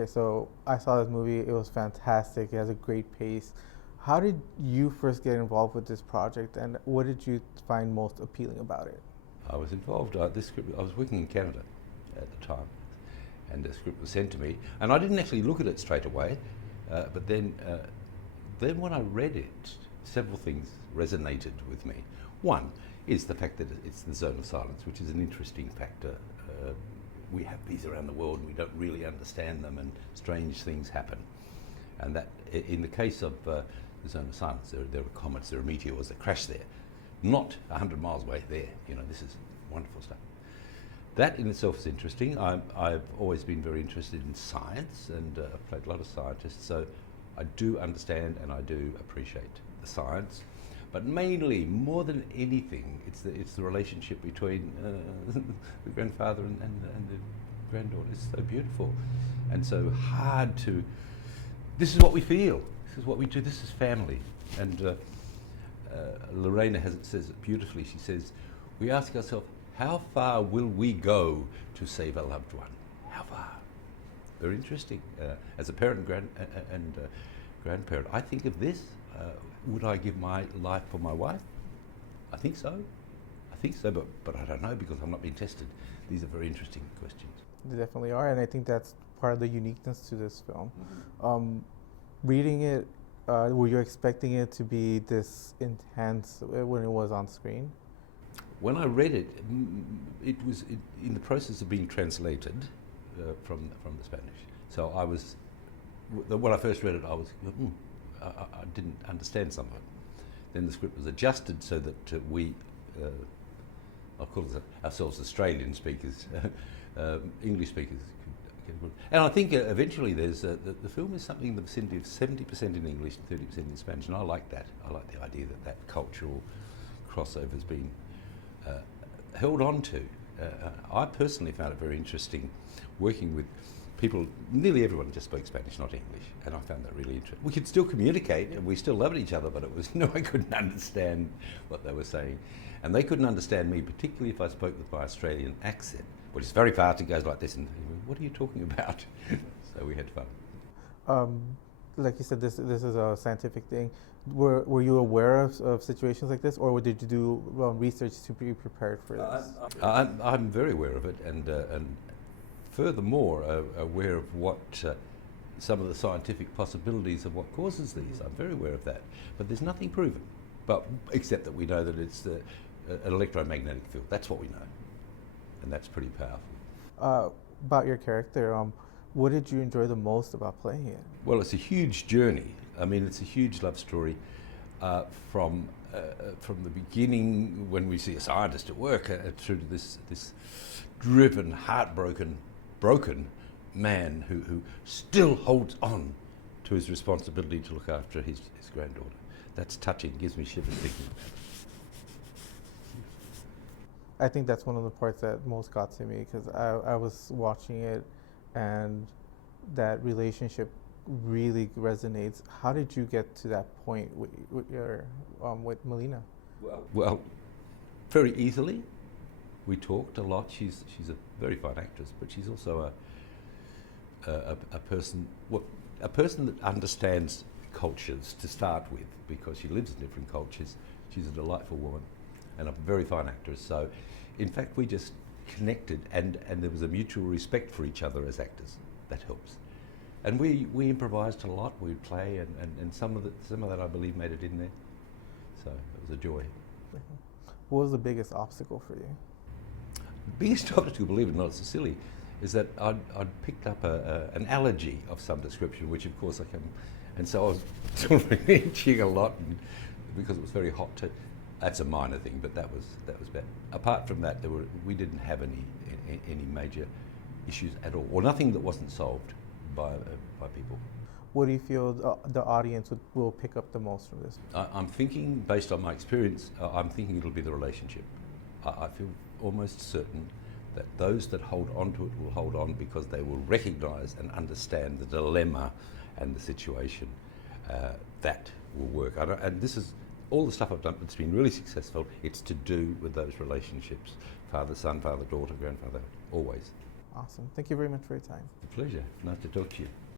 Okay, so I saw this movie. It was fantastic. It has a great pace. How did you first get involved with this project, and what did you find most appealing about it? I was involved. This script, I was working in Canada at the time, and the script was sent to me, and I didn't actually look at it straight away. But then when I read it, several things resonated with me. One is the fact that it's the zone of silence, which is an interesting factor. We have these around the world, and we don't really understand them, and strange things happen. And that, in the case of the zone of silence, there are comets, there are meteors that crash there, not 100 miles away there. You know, this is wonderful stuff. That in itself is interesting. I've always been very interested in science, and I've played a lot of scientists, so I do understand and I do appreciate the science. But mainly, more than anything, it's the relationship between the grandfather and the granddaughter. It's so beautiful and so hard to. This is what we feel. This is what we do. This is family. And Mileena says it beautifully. She says, "We ask ourselves, how far will we go to save a loved one? How far?" Very interesting. As a parent and grandparent, I think of this. Would I give my life for my wife? I think so. I think so, but I don't know because I'm not being tested. These are very interesting questions. They definitely are, and I think that's part of the uniqueness to this film. Mm-hmm. Reading it, were you expecting it to be this intense when it was on screen? When I read it, it was in the process of being translated from the Spanish. So I was, when I first read it, I was, I didn't understand some of it. Then the script was adjusted so that we, I'll call ourselves Australian speakers, English speakers. And I think eventually there's, the film is something in the vicinity of 70% in English and 30% in Spanish, and I like that. I like the idea that cultural crossover has been held on to. I personally found it very interesting working with people. Nearly everyone just spoke Spanish, not English, and I found that really interesting. We could still communicate and we still loved each other, but it was, I couldn't understand what they were saying. And they couldn't understand me, particularly if I spoke with my Australian accent, which is very fast. It goes like this, and what are you talking about? So we had fun. Like you said, this is a scientific thing. Were you aware of situations like this, or did you do research to be prepared for this? I'm very aware of it, and furthermore aware of what some of the scientific possibilities of what causes these. I'm very aware of that, but there's nothing proven, but except that we know that it's an electromagnetic field. That's what we know, and that's pretty powerful. About your character, what did you enjoy the most about playing it? Well, it's a huge journey. I mean, it's a huge love story from the beginning when we see a scientist at work through to this driven, heartbroken, broken man who still holds on to his responsibility to look after his granddaughter. That's touching. Gives me shivers thinking about it. I think that's one of the parts that most got to me, because I was watching it and that relationship really resonates. How did you get to that point with Mileena? Well, very easily. We talked a lot. She's a very fine actress, but she's also a person that understands cultures to start with, because she lives in different cultures. She's a delightful woman and a very fine actress. So, in fact, we just connected, and there was a mutual respect for each other as actors. That helps. And we improvised a lot. We'd play, and some of that I believe made it in there. So it was a joy. What was the biggest obstacle for you? The biggest obstacle, believe it or not, it's silly, is that I'd picked up an allergy of some description, which of course I can, and so I was sort of itching a lot, and because it was very hot too. That's a minor thing, but that was bad. Apart from that, we didn't have any major issues at all, or nothing that wasn't solved by people. What do you feel the audience will pick up the most from this? I'm thinking, based on my experience, I'm thinking it'll be the relationship. I feel almost certain that those that hold on to it will hold on because they will recognise and understand the dilemma and the situation that will work. And this is all the stuff I've done that's been really successful. It's to do with those relationships: father-son, father-daughter, grandfather, always. Awesome. Thank you very much for your time. Pleasure. Nice to talk to you.